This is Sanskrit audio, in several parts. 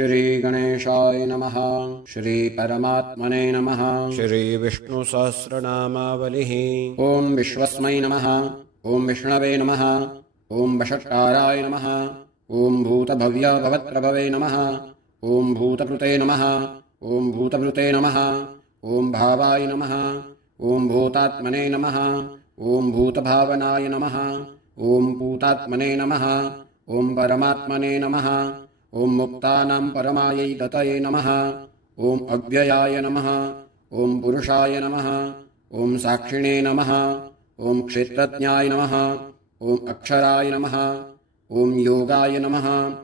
श्रीगणेशाय नमः। श्रीपरमात्मने नमः। श्रीविष्णुसहस्रनामावलिः। ॐ विश्वस्मै नमः। ॐ विष्णवे नमः। ॐ वषट्काराय नमः। ॐ भूतभव्यभवत्प्रभवे नमः। ॐ भूतकृते नमः। ॐ भूतभृते नमः। ॐ भावाय नमः। ॐ भूतात्मने नमः। ॐ भूतभावनाय नमः। ॐ पूतात्मने नमः। ॐ परमात्मने नमः। ॐ मुक्तानां परमायै गतये नमः। ॐ अव्ययाय नमः। ॐ पुरुषाय नमः। ॐ साक्षिणे नमः। ॐ क्षेत्रज्ञाय नमः। ॐ अक्षराय नमः। ॐ योगाय नमः।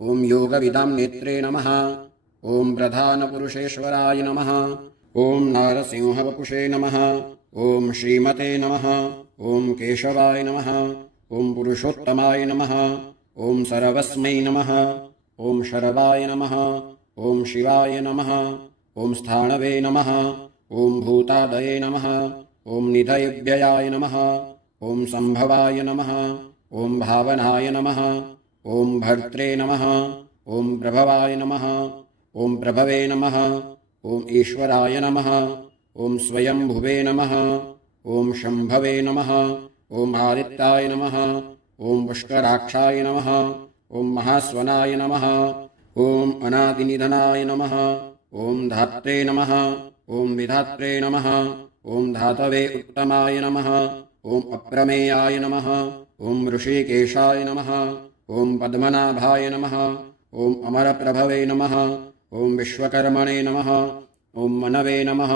ॐ योगविदां नेत्रे नमः। ॐ प्रधानपुरुषेश्वराय नमः। ॐ नारसिंहवपुषे नमः। ॐ श्रीमते नमः। ॐ केशवाय नमः। ॐ पुरुषोत्तमाय नमः। ॐ सर्वस्मै नमः। ॐ शरवाय नमः। ॐ शिवाय नमः। ॐ स्थाणवे नमः। ॐ भूतादये नमः। ॐ निधयव्ययाय नमः। ॐ सम्भवाय नमः। ॐ भावनाय नमः। ॐ भर्त्रे नमः। ॐ प्रभवाय नमः। ॐ प्रभवे नमः। ॐ ईश्वराय नमः। ॐ स्वयंभुवे नमः। ॐ शम्भवे नमः। ॐ आदित्याय नमः। ॐ पुष्कराक्षाय नमः। ॐ महास्वनाय नमः। ॐ अनादिनिधनाय नमः। ॐ धात्रे नमः। ॐ विधात्रे नमः। ॐ धातवे उत्तमाय नमः। ॐ अप्रमेयाय नमः। ॐ ऋषिकेशाय नमः। ॐ पद्मनाभाय नमः। ॐ अमरप्रभवे नमः। ॐ विश्वकर्मणे नमः। ॐ मनवे नमः।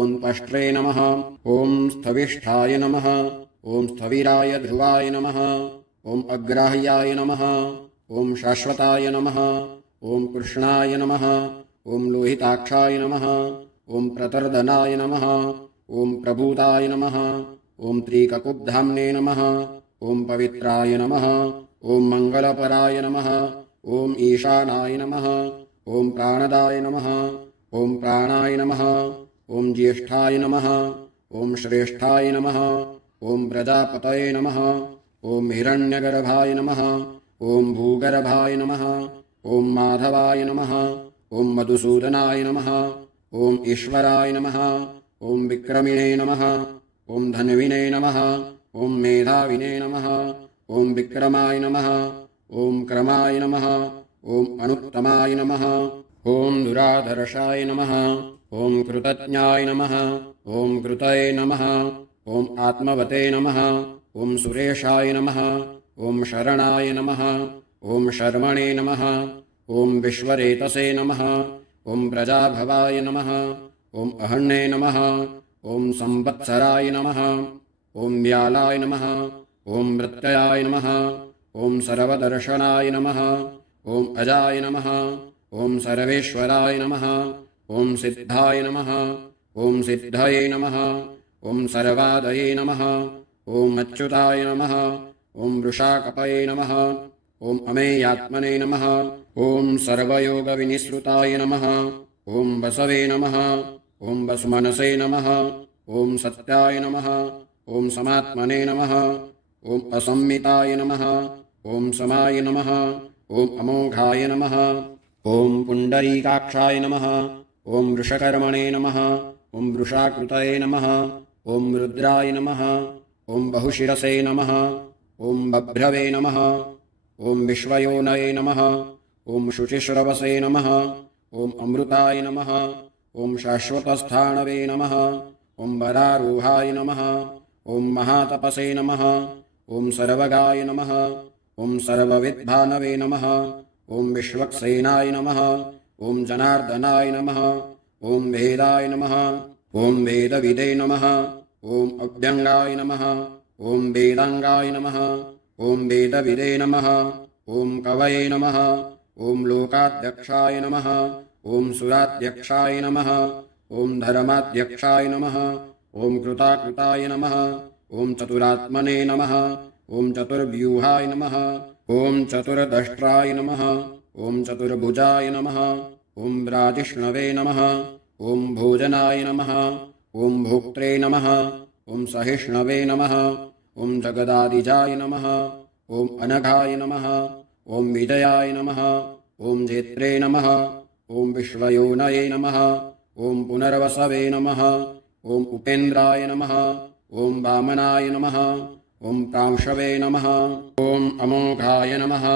ॐ पष्ट्रे नमः। ॐ स्थविष्ठाय नमः। ॐ स्थविराय ध्रुवाय नमः। ॐ अग्राह्याय नमः। ॐ शाश्वताय नमः। ॐ कृष्णाय नमः। ॐ लोहिताक्षाय नमः। ॐ प्रतर्दनाय नमः। ॐ प्रभूताय नमः। ॐ त्रिककुब्धाम्ने नमः। ॐ पवित्राय नमः। ॐ मङ्गलपराय नमः। ॐ ईशानाय नमः। ॐ प्राणदाय नमः। ॐ प्राणाय नमः। ॐ ज्येष्ठाय नमः। ॐ श्रेष्ठाय नमः। ॐ प्रजापतये नमः। ॐ हिरण्यगर्भाय नमः। ॐ भूगर्भाय नमः। ॐ माधवाय नमः। ॐ मधुसूदनाय नमः। ॐ ईश्वराय नमः। ॐ विक्रमिणे नमः। ॐ धन्विने नमः। ॐ मेधाविने नमः। ॐ विक्रमाय नमः। ॐ क्रमाय नमः। ॐ अनुत्तमाय नमः। ॐ दुराधर्षाय नमः। ॐ कृतज्ञाय नमः। ॐ कृतये नमः। ॐ आत्मवते नमः। ॐ सुरेशाय नमः। ॐ शरणाय नमः। ॐ शर्मणे नमः। ॐ विश्वरेतसे नमः। ॐ प्रजाभवाय नमः। ॐ अहण्ये नमः। ॐ संवत्सराय नमः। ॐ व्यालाय नमः। ॐ मृत्ययाय नमः। ॐ सर्वदर्शनाय नमः। ॐ अजाय नमः। ॐ सर्वेश्वराय नमः। ॐ सिद्धाय नमः। ॐ सिद्धये नमः। ॐ सर्वादये नमः। ॐ अच्युताय नमः। ॐ वृषाकपये नमः। ॐ अमेयात्मने नमः। ॐ सर्वयोगविनिसृताय नमः। ॐ वसवे नमः। ॐ वसुमनसे नमः। ॐ सत्याय नमः। ॐ समात्मने नमः। ॐ असंमिताय नमः। ॐ समाय नमः। ॐ अमोघाय नमः। ॐ पुण्डरीकाक्षाय नमः। ॐ वृषकर्मणे नमः। ॐ वृषाकृतये नमः। ॐ रुद्राय नमः। ॐ बहुशिरसे नमः। ॐ बभ्रवे नमः। ॐ विश्वयोनये नमः। ॐ शुचिश्रवसे नमः। ॐ अमृताय नमः। ॐ शाश्वतस्थाणवे नमः। ॐ वरारूहाय नमः। ॐ महातपसे नमः। ॐ सर्वगाय नमः। ॐ सर्वविद्भानवे नमः। ॐ विश्वक्सेनाय नमः। ॐ जनार्दनाय नमः। ॐ वेदाय नमः। ॐ वेदविदे नमः। ॐ अभ्यङ्गाय नमः। ॐ वेदाङ्गाय नमः। ॐ वेदविदे नमः। ॐ कवये नमः। ॐ लोकाध्यक्षाय नमः। ॐ सुराध्यक्षाय नमः। ॐ धर्माध्यक्षाय नमः। ॐ कृताकृताय नमः। ॐ चतुरात्मने नमः। ॐ चतुर्व्यूहाय नमः। ॐ चतुर्दष्ट्राय नमः। ॐ चतुर्भुजाय नमः। ॐ राजिष्णवे नमः। ॐ भोजनाय नमः। ॐ भोक्त्रे नमः। ॐ सहिष्णवे नमः। ॐ जगदादिजाय नमः। ॐ अनघाय नमः। ॐ विजयाय नमः। ॐ जेत्रे नमः ॐ विश्वयोनये नमः ॐ पुनर्वसवे नमः ॐ उपेन्द्राय नमः ॐ वामनाय नमः ॐ प्रांशवे नमः ॐ अमोघाय नमः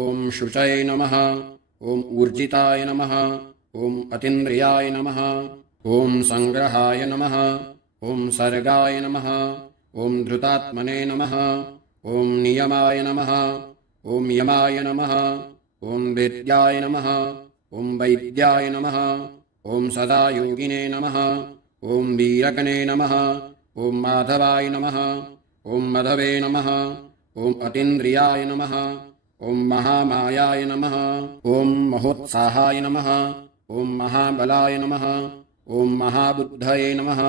ॐ शुचये नमः ॐ ऊर्जिताय नमः ॐ अतीन्द्रियाय नमः ॐ संग्रहाय नमः ॐ सर्गाय नमः ॐ धृतात्मने नमः ॐ नियमाय नमः ॐ यमाय नमः ॐ वेद्याय नमः ॐ वैद्याय नमः ॐ सदा योगिने नमः ॐ वीरकने नमः ॐ माधवाय नमः ॐ मधवे नमः ॐ अतीन्द्रियाय नमः ॐ महामायाय नमः ॐ महोत्साहाय नमः ॐ महाबलाय नमः ॐ महाबुद्धये नमः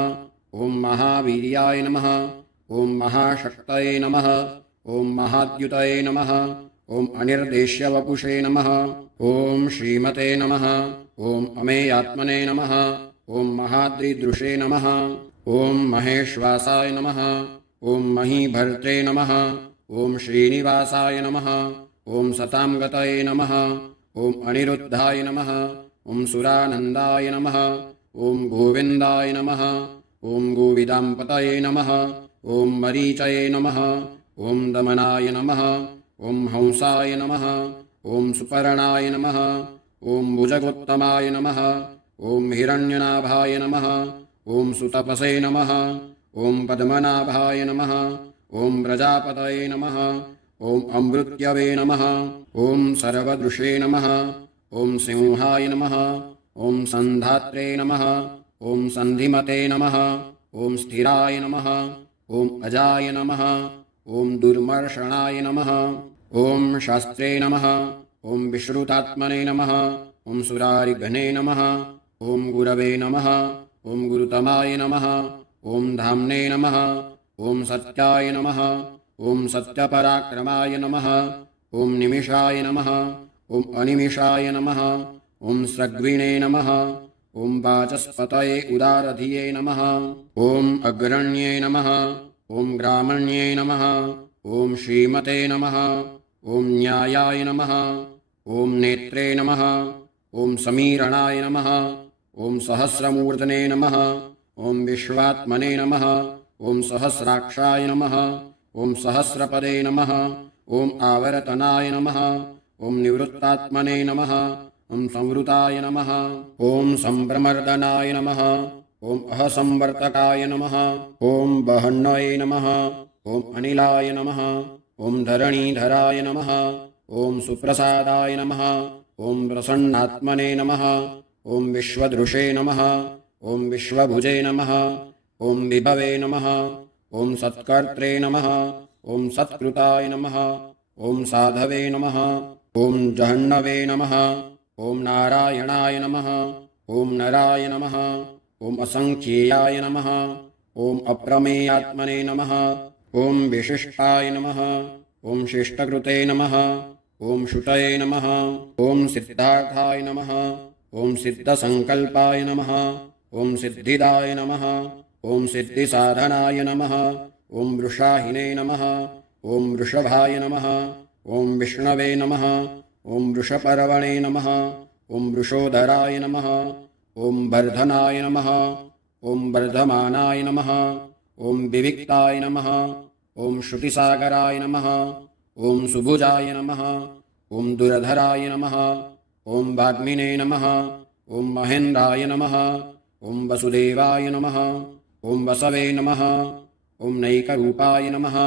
ॐ महावीर्याय नमः ॐ महाशक्तये नमः ॐ महाद्युतये नमः ॐ अनिर्देश्यवपुषे नमः ॐ श्रीमते नमः ॐ अमेयात्मने नमः ॐ महाद्रिदृशे नमः ॐ महेश्वासाय नमः ॐ महीभर्त्रे नमः ॐ श्रीनिवासाय नमः ॐ सतांगतये नमः ॐ अनिरुद्धाय नमः ॐ सुरानन्दाय नमः ॐ गोविन्दाय नमः ॐ गोविदाम्पतये नमः ॐ मरीचये नमः ॐ दमनाय नमः ॐ हंसाय नमः ॐ सुपर्णाय नमः ॐ भुजगोत्तमाय नमः ॐ हिरण्यनाभाय नमः ॐ सुतपसे नमः ॐ पद्मनाभाय नमः ॐ प्रजापतये नमः ॐ अमृत्यवे नमः ॐ सर्वदृशे नमः ॐ सिंहाय नमः ॐ सन्धात्रे नमः ॐ सन्धिमते नमः ॐ स्थिराय नमः ॐ अजाय नमः ॐ दुर्मर्षणाय नमः ॐ शास्त्रे नमः ॐ विश्रुतात्मने नमः ॐ सुरारिघ्ने नमः ॐ गुरवे नमः ॐ गुरुतमाय नमः ॐ धाम्ने नमः ॐ सत्याय नमः ॐ सत्यपराक्रमाय नमः ॐ निमिषाय नमः ॐ अनिमिषाय नमः ॐ स्रग्विणे नमः ॐ वाचस्पतये उदारधिये नमः ॐ अग्रण्ये नमः ॐ ग्रामण्ये नमः ॐ श्रीमते नमः ॐ न्यायाय नमः ॐ नेत्रे नमः ॐ समीरणाय नमः ॐ सहस्रमूर्धने नमः ॐ विश्वात्मने नमः ॐ सहस्राक्षाय नमः ॐ सहस्रपदे नमः ॐ आवर्तनाय नमः ॐ निवृत्तात्मने नमः ॐ संवृताय नमः ॐ सम्भ्रमर्दनाय नमः ॐ अहसंवर्तकाय नमः ॐ बहन्नये नमः ॐ अनिलाय नमः ॐ धरणीधराय नमः ॐ सुप्रसादाय नमः ॐ प्रसन्नात्मने नमः ॐ विश्वदृशे नमः ॐ विश्वभुजे नमः ॐ विभवे नमः ॐ सत्कर्त्रे नमः ॐ सत्कृताय नमः ॐ साधवे नमः ॐ जहन्नवे नमः ॐ नारायणाय नमः ॐ नराय नमः ॐ असङ्ख्येयाय नमः ॐ अप्रमेयात्मने नमः ॐ विशिष्टाय नमः ॐ शिष्टकृते नमः ॐ शुटये नमः ॐ सिद्धार्थाय नमः ॐ सिद्धसङ्कल्पाय नमः ॐ सिद्धिदाय नमः ॐ सिद्धिसाधनाय नमः ॐ वृषाहिने नमः ॐ वृषभाय नमः ॐ विष्णवे नमः ॐ वृषपर्वणे नमः ॐ वृषोधराय नमः ॐ वर्धनाय नमः ॐ वर्धमानाय नमः ॐ विविक्ताय नमः ॐ श्रुतिसागराय नमः ॐ सुभुजाय नमः ॐ दुरधराय नमः ॐ वाग्मिने नमः ॐ महेन्द्राय नमः ॐ वसुदेवाय नमः ॐ वसवे नमः ॐ नैकरूपाय नमः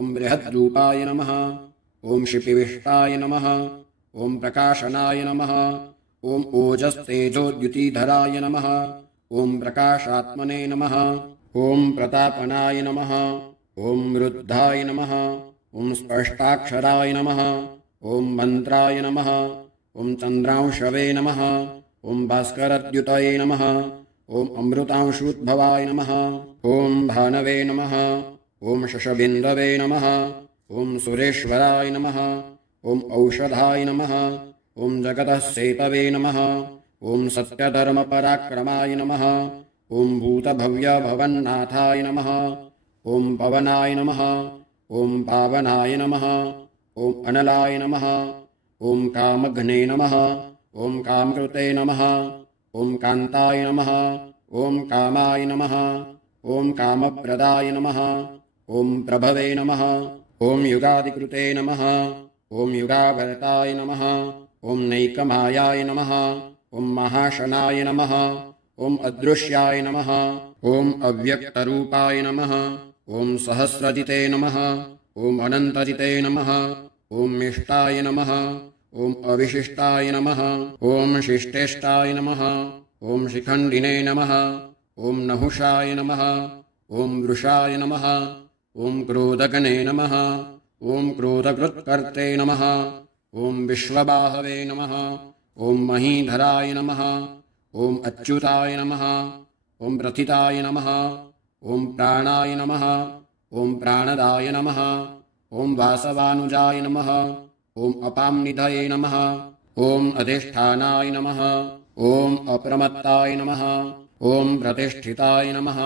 ॐ बृहद्रूपाय नमः ॐ शिपिविष्टाय नमः ॐ प्रकाशनाय नमः ॐ ओजस्तेजोद्युतिधराय नमः ॐ प्रकाशात्मने नमः ॐ प्रतापनाय नमः ॐ रुद्धाय नमः ॐ स्पष्टाक्षराय नमः ॐ मन्त्राय नमः ॐ चन्द्रांशवे नमः ॐ भास्करद्युतये नमः ॐ अमृतांशुद्भवाय नमः ॐ भानवे नमः ॐ शशबिन्दवे नमः ॐ सुरेश्वराय नमः ॐ औषधाय नमः ॐ जगतः सेतवे नमः ॐ सत्यधर्मपराक्रमाय नमः ॐ भूतभव्यभवन्नाथाय नमः ॐ पवनाय नमः ॐ पावनाय नमः ॐ अनलाय नमः ॐ कामघ्ने नमः ॐ कामकृते नमः ॐ कान्ताय नमः ॐ कामाय नमः ॐ कामप्रदाय नमः ॐ प्रभवे नमः ॐ युगादिकृते नमः ॐ युगाभरताय नमः ॐ नैकमायाय नमः ॐ महाशनाय नमः ॐ अदृश्याय नमः ॐ अव्यक्तरूपाय नमः ॐ सहस्रजिते नमः ॐ अनन्तजिते नमः ॐ मिष्टाय नमः ॐ अविशिष्टाय नमः ॐ शिष्टेष्टाय नमः ॐ शिखण्डिने नमः ॐ नहुषाय नमः ॐ वृषाय नमः ॐ क्रोधगणे नमः ॐ क्रोधकृत्कर्ते नमः ॐ विश्वबाहवे नमः ॐ महीधराय नमः ॐ अच्युताय नमः ॐ प्रथिताय नमः ॐ प्राणाय नमः ॐ प्राणदाय नमः ॐ वासवानुजाय नमः ॐ अपाम्निधये नमः ॐ अधिष्ठानाय नमः ॐ अप्रमत्ताय नमः ॐ प्रतिष्ठिताय नमः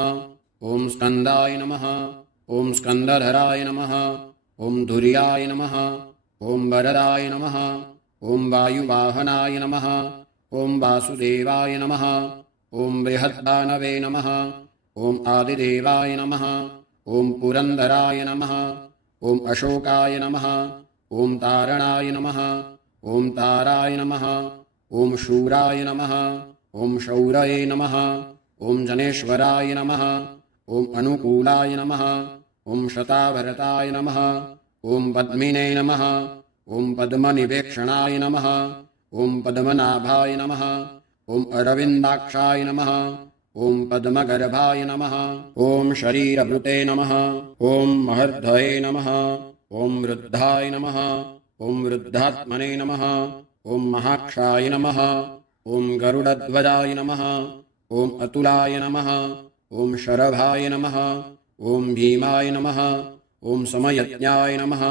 ॐ स्कन्दाय नमः ॐ स्कन्दधराय नमः ॐ धुर्याय नमः ॐ वरदाय नमः ॐ वायुवाहनाय नमः ॐ वासुदेवाय नमः ॐ बृहद्दानवे नमः ॐ आदिदेवाय नमः ॐ पुरन्दराय नमः ॐ अशोकाय नमः ॐ तारणाय नमः ॐ ताराय नमः ॐ शूराय नमः ॐ शौरये नमः ॐ जनेश्वराय नमः ॐ अनुकूलाय नमः ॐ शताभरताय नमः ॐ पद्मिने नमः ॐ पद्मनिवेक्षणाय नमः ॐ पद्मनाभाय नमः ॐ अरविन्दाक्षाय नमः ॐ पद्मगर्भाय नमः ॐ शरीरभृते नमः ॐ महर्धये नमः ॐ वृद्धाय नमः ॐ वृद्धात्मने नमः ॐ महाक्षाय नमः ॐ गरुडध्वजाय नमः ॐ अतुलाय नमः ॐ शरभाय नमः ॐ भीमाय नमः ॐ समयज्ञाय नमः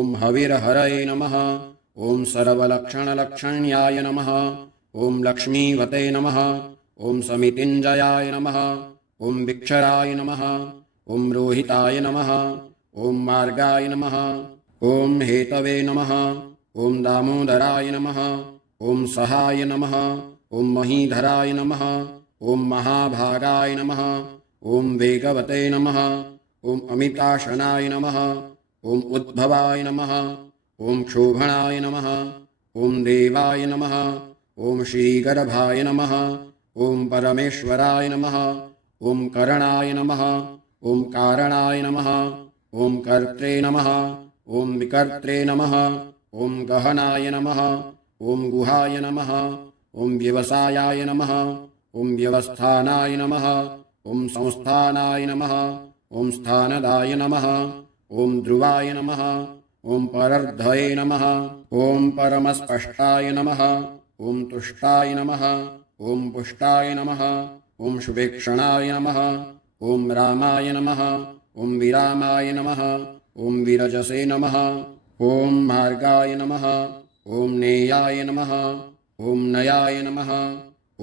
ॐ हविर्हरये नमः ॐ सर्वलक्षणलक्षण्याय नमः ॐ लक्ष्मीवते नमः ॐ समितिञ्जयाय नमः ॐ विक्षराय नमः ॐ रोहिताय नमः ॐ मार्गाय नमः ॐ हेतवे नमः ॐ दामोदराय नमः ॐ सहाय नमः ॐ महीधराय नमः ॐ महाभागाय नमः ॐ वेगवते नमः ॐ अमिताशनाय नमः ॐ उद्भवाय नमः ॐ क्षोभणाय नमः ॐ देवाय नमः ॐ श्रीगर्भाय नमः ॐ परमेश्वराय नमः ॐ करणाय नमः ॐ कारणाय नमः ॐ कर्त्रे नमः ॐ विकर्त्रे नमः ॐ गहनाय नमः ॐ गुहाय नमः ॐ व्यवसायाय नमः ॐ व्यवस्थानाय नमः ॐ संस्थानाय नमः ॐ स्थानदाय नमः ॐ ध्रुवाय नमः ॐ परर्धये नमः ॐ परमस्पष्टाय नमः ॐ तुष्टाय नमः ॐ पुष्टाय नमः ॐ शुभेक्षणाय नमः ॐ रामाय नमः ॐ विरामाय नमः ॐ विरजसे नमः ॐ मार्गाय नमः ॐ नेयाय नमः ॐ नयाय नमः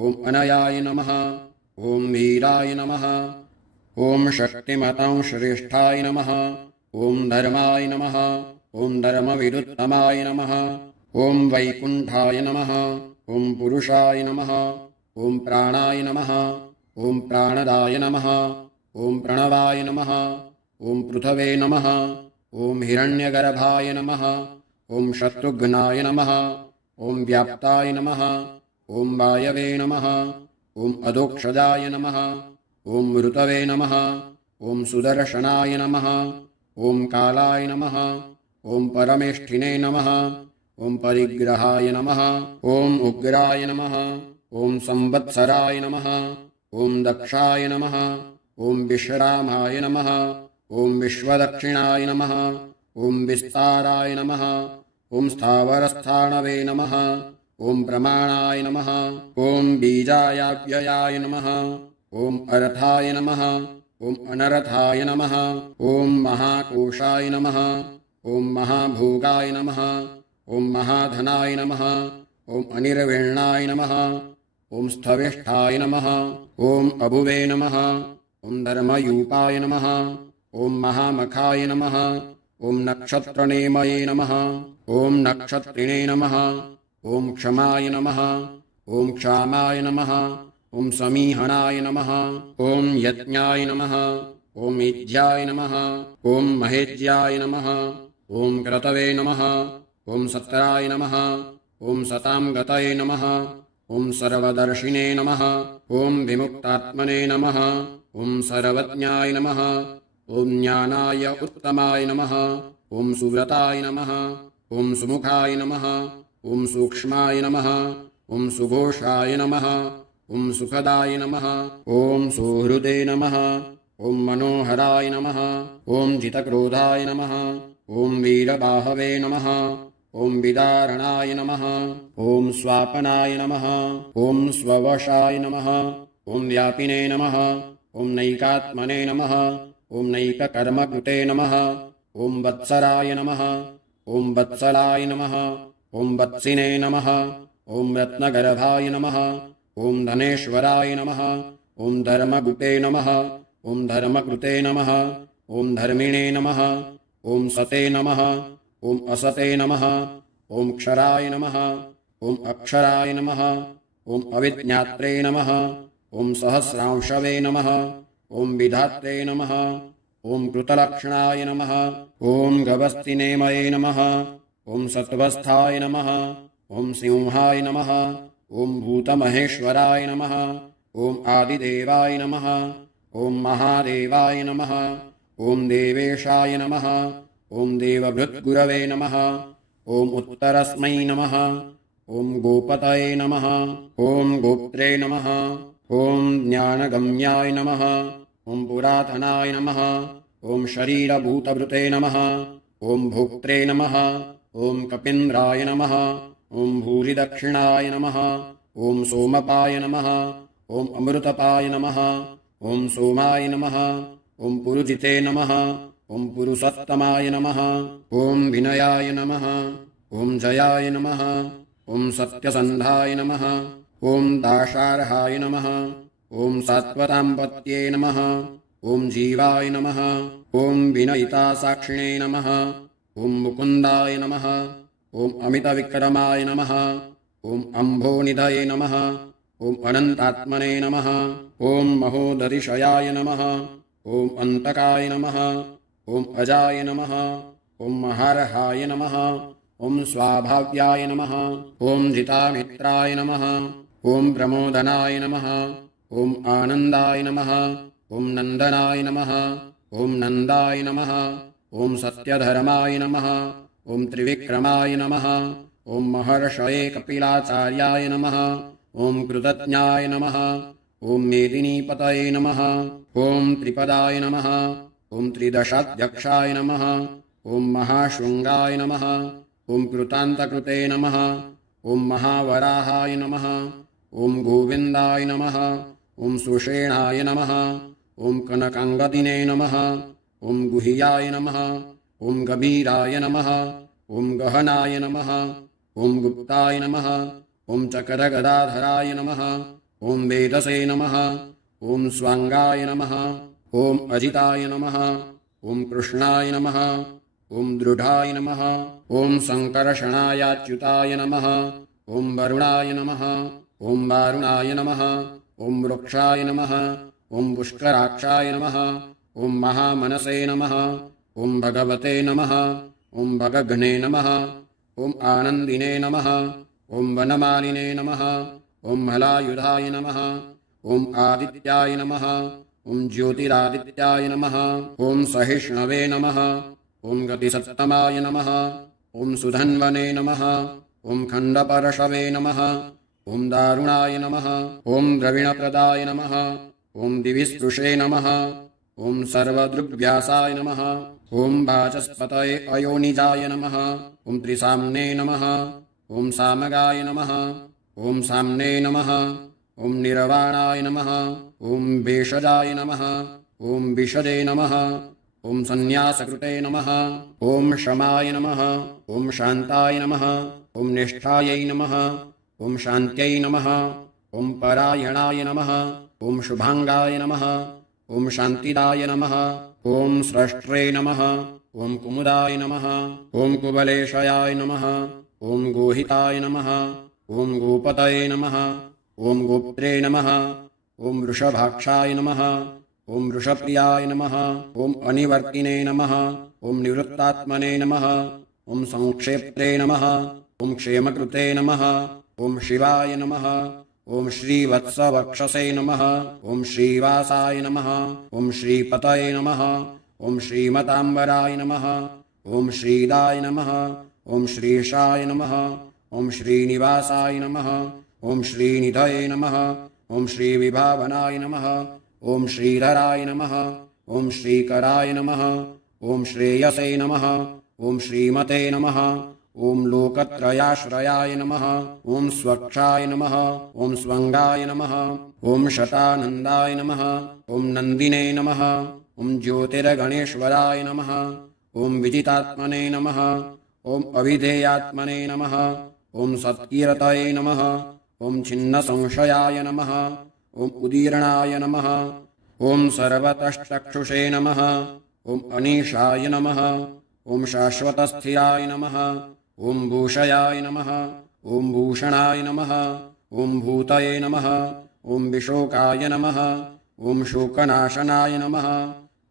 ॐ अनयाय नमः ॐ वीराय नमः ॐ शक्तिमतां श्रेष्ठाय नमः ॐ धर्माय नमः ॐ धर्मविरुत्तमाय नमः ॐ वैकुण्ठाय नमः ॐ पुरुषाय नमः ॐ प्राणाय नमः ॐ प्राणदाय नमः ॐ प्रणवाय नमः ॐ पृथवे नमः ॐ हिरण्यगर्भाय नमः ॐ शत्रुघ्नाय नमः ॐ व्याप्ताय नमः ॐ वायवे नमः ॐ अधोक्षजाय नमः ॐ ऋतवे नमः ॐ सुदर्शनाय नमः ॐ कालाय नमः ॐ परमेष्ठिने नमः ॐ परिग्रहाय नमः ॐ उग्राय नमः ॐ संवत्सराय नमः ॐ दक्षाय नमः ॐ विश्रामाय नमः ॐ विश्वदक्षिणाय नमः ॐ विस्ताराय नमः ॐ स्थावरस्थाणवे नमः ॐ प्रमाणाय नमः ॐ बीजायाव्ययाय नमः ॐ अर्थाय नमः ॐ अनर्थाय नमः ॐ महाकोशाय नमः ॐ महाभोगाय नमः ॐ महाधनाय नमः ॐ अनिर्विण्णाय नमः ॐ स्थविष्ठाय नमः ॐ अभुवे नमः ॐ धर्मयूपाय नमः ॐ महामखाय नमः ॐ नक्षत्रनेमये नमः। ॐ नक्षत्रिणे नमः। ॐ क्षमाय नमः। ॐ क्षामाय नमः। ॐ समीहनाय नमः। ॐ यज्ञाय नमः। ॐ मेध्याय नमः। ॐ महेज्याय नमः। ॐ क्रतवे नमः। ॐ सत्राय नमः। ॐ सतां गतये नमः। ॐ सर्वदर्शिने नमः। ॐ विमुक्तात्मने नमः। ॐ सर्वज्ञाय नमः। ॐ ज्ञानाय उत्तमाय नमः। ॐ सुव्रताय नमः। ॐ सुमुखाय नमः। ॐ सूक्ष्माय नमः। ॐ सुघोषाय नमः। ॐ सुखदाय नमः। ॐ सुहृदे नमः। ॐ मनोहराय नमः। ॐ जितक्रोधाय नमः। ॐ वीरबाहवे नमः। ॐ विदारणाय नमः। ॐ स्वापनाय नमः। ॐ स्ववशाय नमः। ॐ व्यापिने नमः। ॐ नैकात्मने नमः। ॐ नैककर्मकृते नमः। ॐ वत्सराय नमः। ॐ वत्सलाय नमः। ॐ वत्सिने नमः। ॐ रत्नगर्भाय नमः। ॐ धनेश्वराय नमः। ॐ धर्मगुते नमः। ॐ धर्मकृते नमः। ॐ धर्मिणे नमः। ॐ सते नमः। ॐ असते नमः। ॐ क्षराय नमः। ॐ अक्षराय नमः। ॐ अविज्ञात्रे नमः। ॐ सहस्रांशवे नमः। ॐ विधात्रे नमः। ॐ कृतलक्षणाय नमः। ॐ गवस्तिनेमये नमः। ॐ सत्वस्थाय नमः। ॐ सिंहाय नमः। ॐ भूतमहेश्वराय नमः। ॐ आदिदेवाय नमः। ॐ महादेवाय नमः। ॐ देवेशाय नमः। ॐ देवभृद्गुरवे नमः। ॐ उत्तरस्मै नमः। ॐ गोपतये नमः। ॐ गोप्त्रे नमः। ॐ ज्ञानगम्याय नमः। ॐ पुरातनाय नमः। ॐ शरीरभूतभृते नमः। ॐ भोक्त्रे नमः। ॐ कपीन्द्राय नमः। ॐ भूरिदक्षिणाय नमः। ॐ सोमपाय नमः। ॐ अमृतपाय नमः। ॐ सोमाय नमः। ॐ पुरुजिते नमः। ॐ पुरुषोत्तमाय नमः। ॐ विनयाय नमः। ॐ जयाय नमः। ॐ सत्यसन्धाय नमः। ॐ दाशार्हाय नमः। ॐ सात्वताम्पत्ये नमः। ॐ जीवाय नमः। ॐ विनयितासाक्षिणे नमः। ॐ मुकुन्दाय नमः। ॐ अमितविक्रमाय नमः। ॐ अम्भोनिधये नमः। ॐ अनन्तात्मने नमः। ॐ महोदधिशयाय नमः। ॐ अन्तकाय नमः। ॐ अजाय नमः। ॐ महार्हाय नमः। ॐ स्वाभाव्याय नमः। ॐ जितामित्राय नमः। ॐ प्रमोदनाय नमः। ॐ आनन्दाय नमः। ॐ नन्दनाय नमः। ॐ नन्दाय नमः। ॐ सत्यधर्माय नमः। ॐ त्रिविक्रमाय नमः। ॐ महर्षये कपिलाचार्याय नमः। ॐ कृतज्ञाय नमः। ॐ मेदिनीपतये नमः। ॐ त्रिपदाय नमः। ॐ त्रिदशाध्यक्षाय नमः। ॐ महाशृङ्गाय नमः। ॐ कृतान्तकृते नमः। ॐ महावराहाय नमः। ॐ गोविन्दाय नमः। ॐ सुषेणाय नमः। ॐ कनकाङ्गदिने नमः। ॐ गुह्याय नमः। ॐ गभीराय नमः। ॐ गहनाय नमः। ॐ गुप्ताय नमः। ॐ चक्रगदाधराय नमः। ॐ वेदसे नमः। ॐ स्वाङ्गाय नमः। ॐ अजिताय नमः। ॐ कृष्णाय नमः। ॐ दृढाय नमः। ॐ सङ्कर्षणायाच्युताय नमः। ॐ वरुणाय नमः। ॐ वारुणाय नमः। ॐ वृक्षाय नमः। ॐ पुष्कराक्षाय नमः। ॐ महामनसे नमः। ॐ भगवते नमः। ॐ भगघ्ने नमः। ॐ आनन्दिने नमः। ॐ वनमालिने नमः। ॐ हलायुधाय नमः। ॐ आदित्याय नमः। ॐ ज्योतिरादित्याय नमः। ॐ सहिष्णवे नमः। ॐ गतिसत्तमाय नमः। ॐ सुधन्वने नमः। ॐ खण्डपरशवे नमः। ॐ दारुणाय नमः। ॐ द्रविणप्रदाय नमः। ॐ दिविस्पृशे नमः। ॐ सर्वदृग्व्यासाय नमः। ॐ वाचस्पतये अयोनिजाय नमः। ॐ त्रिसाम्ने नमः। ॐ सामगाय नमः। ॐ साम्ने नमः। ॐ निर्वाणाय नमः। ॐ भेषजाय नमः। ॐ विशदे नमः। ॐ सन्न्यासकृते नमः। ॐ शमाय नमः। ॐ शान्ताय नमः। ॐ निष्ठायै नमः। ॐ शान्त्यै नमः। ॐ परायणाय नमः। ॐ शुभाङ्गाय नमः। ॐ शान्तिदाय नमः। ॐ स्रष्ट्रे नमः। ॐ कुमुदाय नमः। ॐ कुवलेशयाय नमः। ॐ गोहिताय नमः। ॐ गोपतये नमः। ॐ गोप्त्रे नमः। ॐ वृषभाक्षाय नमः। ॐ वृषप्रियाय नमः। ॐ अनिवर्तिने नमः। ॐ निवृत्तात्मने नमः। ॐ संक्षेप्त्रे नमः। ॐ क्षेमकृते नमः। ॐ शिवाय नमः। ॐ श्रीवत्सवक्षसे नमः। ॐ श्रीवासाय नमः। ॐ श्रीपतये नमः। ॐ श्रीमताम्बराय नमः। ॐ श्रीदाय नमः। ॐ श्रीशाय नमः। ॐ श्रीनिवासाय नमः। ॐ श्रीनिधये नमः। ॐ श्रीविभावनाय नमः। ॐ श्रीधराय नमः। ॐ श्रीकराय नमः। ॐ श्रेयसे नमः। ॐ श्रीमते नमः। ॐ लोकत्रयाश्रयाय नमः। ॐ स्वक्षाय नमः। ॐ स्वङ्गाय नमः। ॐ शतानन्दाय नमः। ॐ नन्दिने नमः। ॐ ज्योतिर्गणेश्वराय नमः। ॐ विजितात्मने नमः। ॐ अविधेयात्मने नमः। ॐ सत्कीर्तये नमः। ॐ छिन्नसंशयाय नमः। ॐ उदीर्णाय नमः। ॐ सर्वतश्चक्षुषे नमः। ॐ अनीशाय नमः। ॐ शाश्वतस्थिराय नमः। ॐ भूषयाय नमः। ॐ भूषणाय नमः। ॐ भूतये नमः। ॐ विशोकाय नमः। ॐ शोकनाशनाय नमः।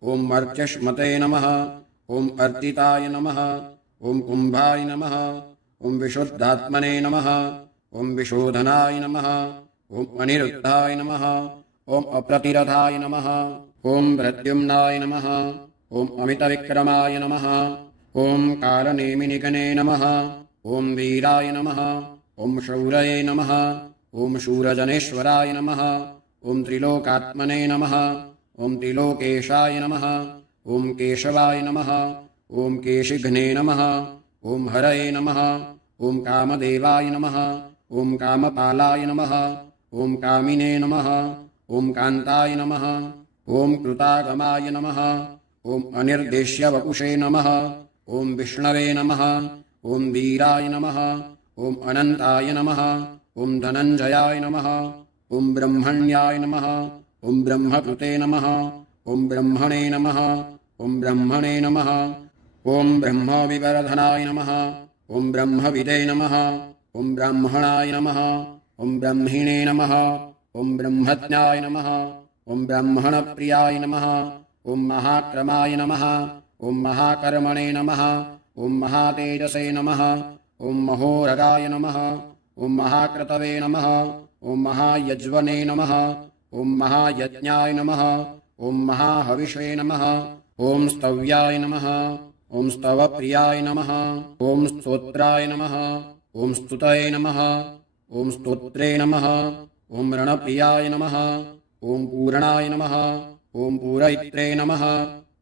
ॐ अर्त्यश्मते नमः। ॐ अर्तिताय नमः। ॐ कुम्भाय नमः। ॐ विशुद्धात्मने नमः। ॐ विशोधनाय नमः। ॐ अनिरुद्धाय नमः। ॐ अप्रतिरथाय नमः। ॐ प्रद्युम्नाय नमः। ॐ अमितविक्रमाय नमः। ॐ कालनेमिनिगणे नमः। ॐ वीराय नमः। ॐ शौरये नमः। ॐ शूरजनेश्वराय नमः। ॐ त्रिलोकात्मने नमः। ॐ त्रिलोकेशाय नमः। ॐ केशवाय नमः। ॐ केशिघ्ने नमः। ॐ हरये नमः। ॐ कामदेवाय नमः। ॐ कामपालाय नमः। ॐ कामिने नमः। ॐ कान्ताय नमः। ॐ कृतागमाय नमः। ॐ अनिर्देश्यवपुषे नमः। ॐ विष्णवे नमः। ॐ वीराय नमः। ॐ अनन्ताय नमः। ॐ धनञ्जयाय नमः। ॐ ब्रह्मण्याय नमः। ॐ ब्रह्मकृते नमः। ॐ ब्रह्मणे नमः। ॐ ब्रह्मणे नमः। ॐ ब्रह्मविवर्धनाय नमः। ॐ ब्रह्मविदे नमः। ॐ ब्राह्मणाय नमः। ॐ ब्रह्मिणे नमः। ॐ ब्रह्मज्ञाय नमः। ॐ ब्राह्मणप्रियाय नमः। ॐ महाक्रमाय नमः। ॐ महाकर्मणे नमः। ॐ महातेजसे नमः। ॐ महोरगाय नमः। ॐ महाक्रतवे नमः। ॐ महायज्वने नमः। ॐ महायज्ञाय नमः। ॐ महाहविषे नमः। ॐ स्तव्याय नमः। ॐ स्तवप्रियाय नमः। ॐ स्तोत्राय नमः। ॐ स्तुतये नमः। ॐ स्तोत्रे नमः। ॐ रणप्रियाय नमः। ॐ पूर्णाय नमः। ॐ पूरयित्रे नमः।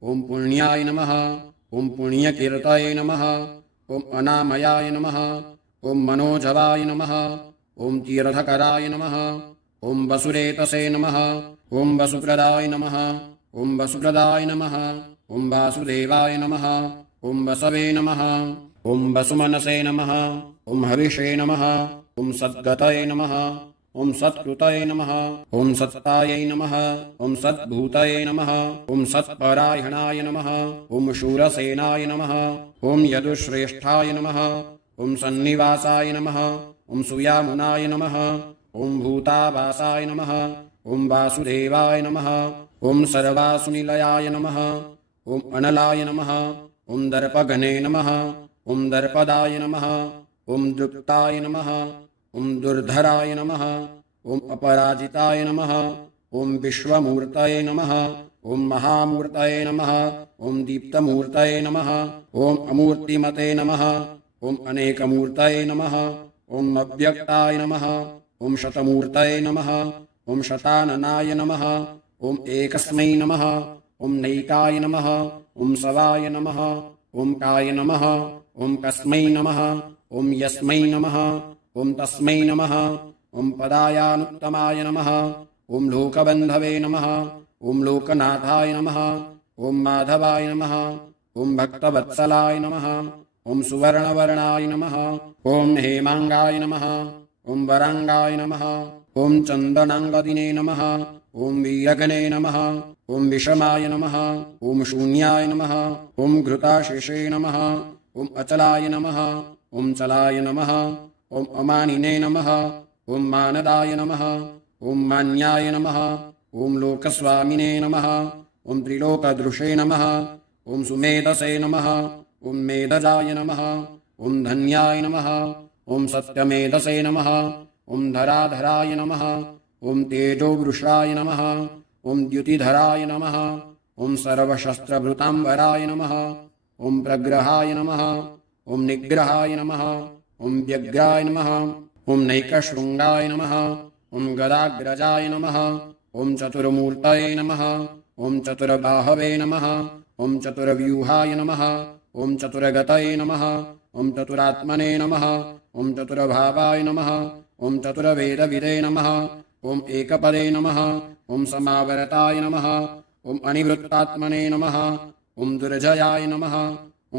ॐ पुण्याय नमः। ॐ पुण्यकीर्तये नमः। ॐ अनामयाय नमः। ॐ मनोजवाय नमः। ॐ तीर्थकराय नमः। ॐ वसुरेतसे नमः। ॐ वसुप्रदाय नमः। ॐ वसुप्रदाय नमः। ॐ वासुदेवाय नमः। ॐ वसवे नमः। ॐ वसुमनसे नमः। ॐ हविषे नमः। ॐ सद्गतये नमः। ॐ सत्कृतये नमः। ॐ सत्तायै नमः। ॐ सद्भूतये नमः। ॐ सत्परायणाय नमः। ॐ शूरसेनाय नमः। ॐ यदुश्रेष्ठाय नमः। ॐ सन्निवासाय नमः। ॐ सुयामुनाय नमः। ॐ भूतावासाय नमः। ॐ वासुदेवाय नमः। ॐ सर्वासुनिलयाय नमः। ॐ अनलाय नमः। ॐ दर्पघने नमः। ॐ दर्पदाय नमः। ॐ दृप्ताय नमः। ॐ दुर्धराय नमः। ॐ अपराजिताय नमः। ॐ विश्वमूर्तये नमः। ॐ महामूर्तये नमः। ॐ दीप्तमूर्तये नमः। ॐ अमूर्तिमते नमः। ॐ अनेकमूर्तये नमः। ॐ अव्यक्ताय नमः। ॐ शतमूर्तये नमः। ॐ शताननाय नमः। ॐ एकस्मै नमः। ॐ नैकाय नमः। ॐ सवाय नमः। ॐ काय नमः। ॐ कस्मै नमः। ॐ यस्मै नमः। ॐ तस्मै नमः। ॐ पदायानुत्तमाय नमः। ॐ लोकबन्धवे नमः। ॐ लोकनाथाय नमः। ॐ माधवाय नमः। ॐ भक्तवत्सलाय नमः। ॐ सुवर्णवर्णाय नमः। ॐ हेमाङ्गाय नमः। ॐ वराङ्गाय नमः। ॐ चन्दनाङ्गदिने नमः। ॐ वीरगणे नमः ॐ विषमाय नमः ॐ शून्याय नमः ॐ घृताशेषे नमः ॐ अचलाय नमः ॐ चलाय नमः ॐ अमानिने नमः ॐ मानदाय नमः ॐ मान्याय नमः ॐ लोकस्वामिने नमः ॐ त्रिलोकदृशे नमः ॐ सुमेधसे नमः ॐ मेधजाय नमः ॐ धन्याय नमः ॐ सत्यमेधसे नमः ॐ धराधराय नमः ॐ तेजोवृषाय नमः ॐ द्युतिधराय नमः ॐ सर्वशस्त्रभृताम्बराय नमः ॐ प्रग्रहाय नमः ॐ निग्रहाय नमः ॐ व्यग्राय नमः ॐ नैकशृङ्गाय नमः ॐ गदाग्रजाय नमः ॐ चतुर्मूर्तये नमः ॐ चतुर्बाहवे नमः ॐ चतुर्व्यूहाय नमः ॐ चतुर्गतये नमः ॐ चतुरात्मने नमः ॐ चतुर्भावाय नमः ॐ चतुर्वेदविदे नमः ॐ एकपदे नमः ॐ समावरताय नमः ॐ अनिवृत्तात्मने नमः ॐ दुर्जयाय नमः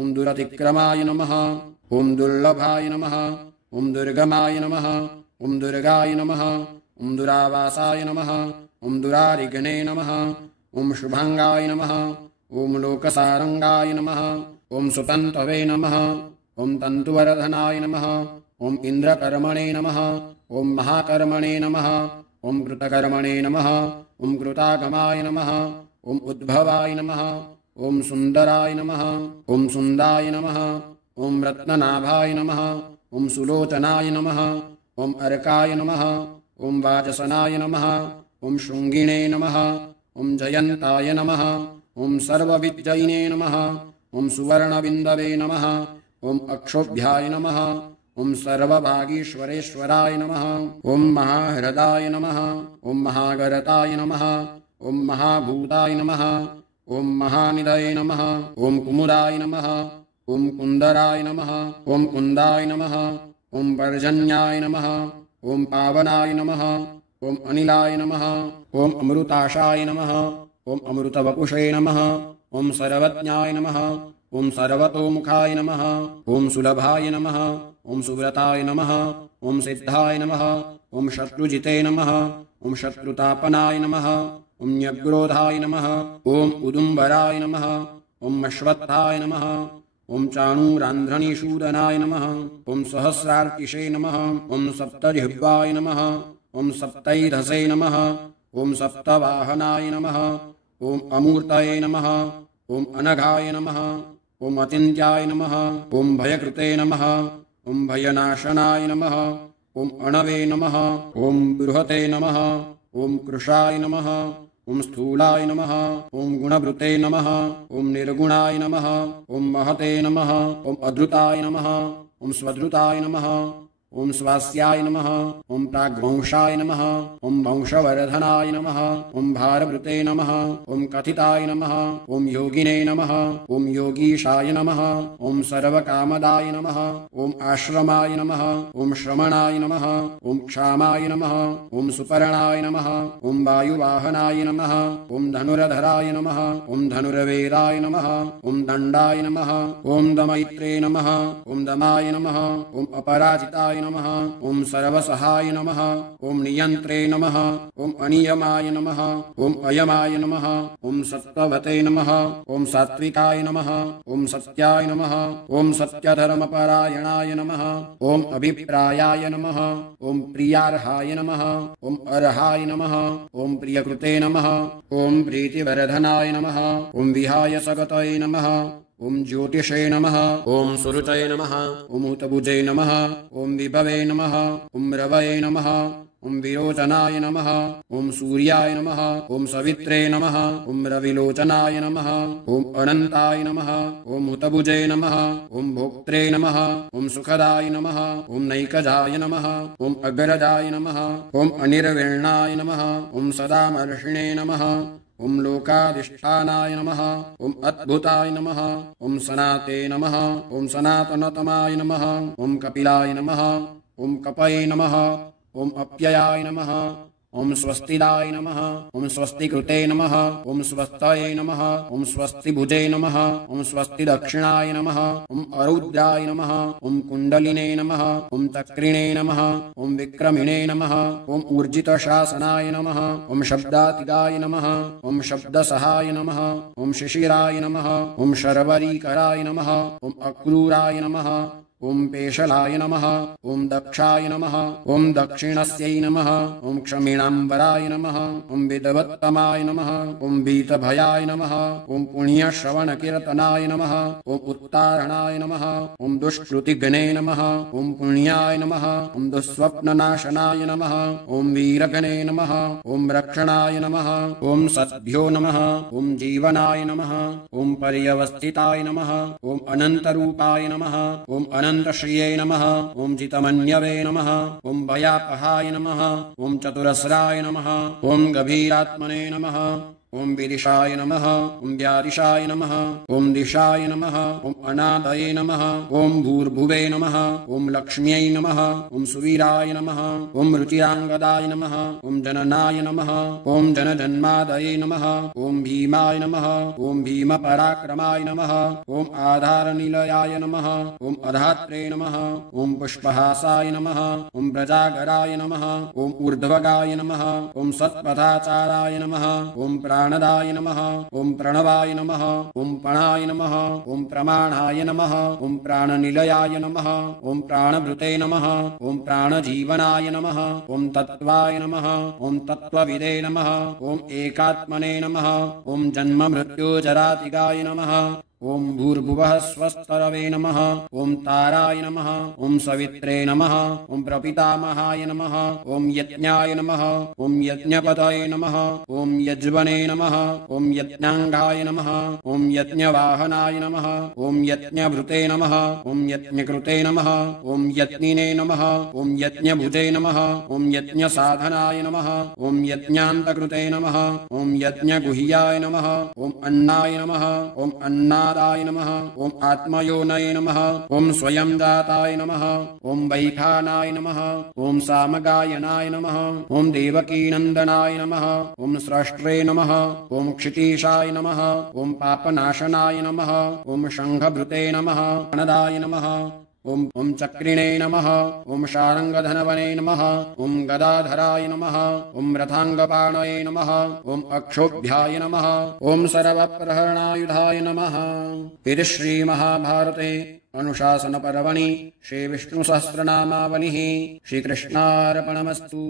ॐ दुरतिक्रमाय नमः ॐ दुर्लभाय नमः ॐ दुर्गमाय नमः ॐ दुर्गाय नमः ॐ दुरावासाय नमः ॐ दुरारिगणे नमः ॐ शुभाङ्गाय नमः ॐ लोकसारङ्गाय नमः ॐ सुतन्तवे नमः ॐ तन्तुवरधनाय नमः ॐ इन्द्रकर्मणे नमः ॐ महाकर्मणे नमः ॐ कृतकर्मणे नमः ॐ कृतागमाय नमः ॐ उद्भवाय नमः ॐ सुन्दराय नमः ॐ सुन्दाय नमः ॐ रत्ननाभाय नमः ॐ सुलोचनाय नमः ॐ अर्काय नमः ॐ वाजसनाय नमः ॐ शृङ्गिणे नमः ॐ जयन्ताय नमः ॐ सर्वविजयिने नमः ॐ सुवर्णबिन्दवे नमः ॐ अक्षोभ्याय नमः ॐ सर्वभागीश्वरेश्वराय नमः ॐ महाहृदाय नमः ॐ महागरताय नमः ॐ महाभूताय नमः ॐ महानिधये नमः ॐ कुमुदाय नमः ॐ कुन्दराय नमः ॐ कुन्दाय नमः ॐ पर्जन्याय नमः ॐ पावनाय नमः ॐ अनिलाय नमः ॐ अमृताशाय नमः ॐ अमृतवपुषे नमः ॐ सर्वज्ञाय नमः ॐ सर्वतोमुखाय नमः ॐ सुलभाय नमः ॐ सुव्रताय नमः ॐ सिद्धाय नमः ॐ शत्रुजिते नमः ॐ शत्रुतापनाय नमः ॐ न्यग्रोधाय नमः ॐ उदुम्बराय नमः ॐ अश्वत्थाय नमः ॐ चाणूरान्ध्रणीशूदनाय नमः ॐ सहस्रार्तिशे नमः ॐ सप्तजिह्वाय नमः ॐ सप्तैधसे नमः ॐ सप्तवाहनाय नमः ॐ अमूर्तये नमः ॐ अनघाय नमः ॐ अचिन्त्याय नमः ॐ भयकृते नमः ॐ भयनाशनाय नमः ॐ अणवे नमः ॐ बृहते नमः ॐ कृशाय नमः ॐ स्थूलाय नमः ॐ गुणभृते नमः ॐ निर्गुणाय नमः ॐ महते नमः ॐ अधृताय नमः ॐ स्वधृताय नमः ॐ स्वास्याय नमः ॐ प्राग्वंशाय नमः ॐ वंशवर्धनाय नमः ॐ भारभृते नमः ॐ कथिताय नमः ॐ योगिने नमः ॐ योगीशाय नमः ॐ सर्वकामदाय नमः ॐ आश्रमाय नमः ॐ श्रमणाय नमः ॐ क्षामाय नमः ॐ सुपर्णाय नमः ॐ वायुवाहनाय नमः ॐ धनुरधराय नमः ॐ धनुर्वेदाय नमः ॐ दण्डाय नमः ॐ दमैत्रे नमः ॐ दमाय नमः ॐ अपराजिताय नमः ॐ सर्वसहाय नमः ॐ नियन्त्रे नमः ॐ अनियमाय नमः ॐ अयमाय नमः ॐ सत्त्ववते नमः ॐ सात्विकाय नमः ॐ सत्याय नमः ॐ सत्यधर्मपरायणाय नमः ॐ अभिप्रायाय नमः ॐ प्रियार्हाय नमः ॐ अर्हाय नमः ॐ प्रियकृते नमः ॐ प्रीतिवर्धनाय नमः ॐ विहाय सगतये नमः ॐ ज्योतिषे नमः ॐ सुरुचये नमः ॐ हुतभुजे नमः ॐ विभवे नमः ॐ रवये नमः ॐ विरोचनाय नमः ॐ सूर्याय नमः ॐ सवित्रे नमः ॐ रविलोचनाय नमः ॐ अनन्ताय नमः ॐ हुतभुजे नमः ॐ भोक्त्रे नमः ॐ सुखदाय नमः ॐ नैकजाय नमः ॐ अग्रजाय नमः ॐ अनिर्विण्णाय नमः ॐ सदामर्षिणे नमः ॐ लोकाधिष्ठानाय नमः ॐ अद्भुताय नमः ॐ सनाते नमः ॐ सनातनतमाय नमः ॐ कपिलाय नमः ॐ कपये नमः ॐ अप्ययाय नमः ॐ स्वस्तिदाय नमः। ॐ स्वस्तिकृते नमः। ॐ स्वस्तये नमः। ॐ स्वस्तिभुजे नमः। ॐ स्वस्तिदक्षिणाय नमः। ॐ अरुद्राय नमः। ॐ कुण्डलिने नमः। ॐ चक्रिणे नमः। ॐ विक्रमिणे नमः। ॐ ऊर्जितशासनाय नमः। ॐ शब्दातिगाय नमः। ॐ शब्दसहाय नमः। ॐ शिशिराय नमः। ॐ शर्वरीकराय नमः। ॐ अक्रूराय नमः। ॐ पेशलाय नमः। ॐ दक्षाय नमः। ॐ दक्षिणस्यै नमः। ॐ क्षमिणाम्बराय नमः। ॐ विदवत्तमाय नमः। ॐ वीतभयाय नमः। ॐ पुण्यश्रवणकीर्तनाय नमः। ॐ उत्तारणाय नमः। ॐ दुष्कृतिगणे नमः। ॐ पुण्याय नमः। ॐ दुःस्वप्ननाशनाय नमः। ॐ वीरगणे नमः। ॐ रक्षणाय नमः। ॐ सद्भ्यो नमः। ॐ जीवनाय नमः। ॐ पर्यवस्थिताय नमः। ॐ अनन्तरूपाय नमः। ॐ अनन्तश्रिये नमः। ॐ जितमन्यवे नमः। ॐ भयापहाय नमः। ॐ चतुरस्राय नमः। ॐ गभीरात्मने नमः। ॐ विदिशाय नमः। ॐ व्यादिशाय नमः। ॐ दिशाय नमः। ॐ अनादये नमः। ॐ भूर्भुवे नमः। ॐ लक्ष्म्यै नमः। ॐ सुवीराय नमः। ॐ रुचिराङ्गदाय नमः। ॐ जननाय नमः। ॐ जनजन्मादये नमः। ॐ भीमाय नमः। ॐ भीमपराक्रमाय नमः। ॐ आधारनिलयाय नमः। ॐ अधात्रे नमः। ॐ पुष्पहासाय नमः। ॐ प्रजागराय नमः। ॐ ऊर्ध्वगाय नमः। ॐ सत्पथाचाराय नमः। ॐ प्राणदाय नमः। ॐ प्रणवाय नमः। ॐ पणाय नमः। ॐ प्रमाणाय नमः। ॐ प्राणनिलयाय नमः। ॐ प्राणभृते नमः। ॐ प्राणजीवनाय नमः। ॐ तत्त्वाय नमः। ॐ तत्त्वविदे नमः। ॐ एकात्मने नमः। ॐ जन्ममृत्युजरातिगाय नमः। ॐ भूर्भुवः स्वस्तरवे नमः। ॐ ताराय नमः। ॐ सवित्रे नमः। ॐ प्रपितामहाय नमः। ॐ यज्ञाय नमः। ॐ यज्ञपतये नमः। ॐ यज्वने नमः। ॐ यज्ञाङ्गाय नमः। ॐ यज्ञवाहनाय नमः। ॐ यज्ञभृते नमः। ॐ यज्ञकृते नमः। ॐ यज्ञिने नमः। ॐ यज्ञभुजे नमः। ॐ यज्ञसाधनाय नमः। ॐ यज्ञान्तकृते नमः। ॐ यज्ञगुह्याय नमः। ॐ अन्नाय नमः। ॐ अन्नादाय नमः। ॐ आत्मयोनये नमः। ॐ स्वयं जाताय नमः। ॐ वैखानाय नमः। ॐ सामगायनाय नमः। ॐ देवकीनन्दनाय नमः। ॐ स्रष्ट्रे नमः। ॐ क्षितीशाय नमः। ॐ पापनाशनाय नमः। ॐ शङ्खभृते नमः। प्रणदाय नमः। ॐ चक्रिणे नमः। ॐ शारङ्गधनवने नमः। ॐ गदाधराय नमः। ॐ रथाङ्गपाणये नमः। ॐ अक्षोभ्याय नमः। ॐ सर्वप्रहरणायुधाय नमः। इति श्रीमहाभारते अनुशासनपर्वणि श्रीविष्णुसहस्रनामावलिः श्रीकृष्णार्पणमस्तु।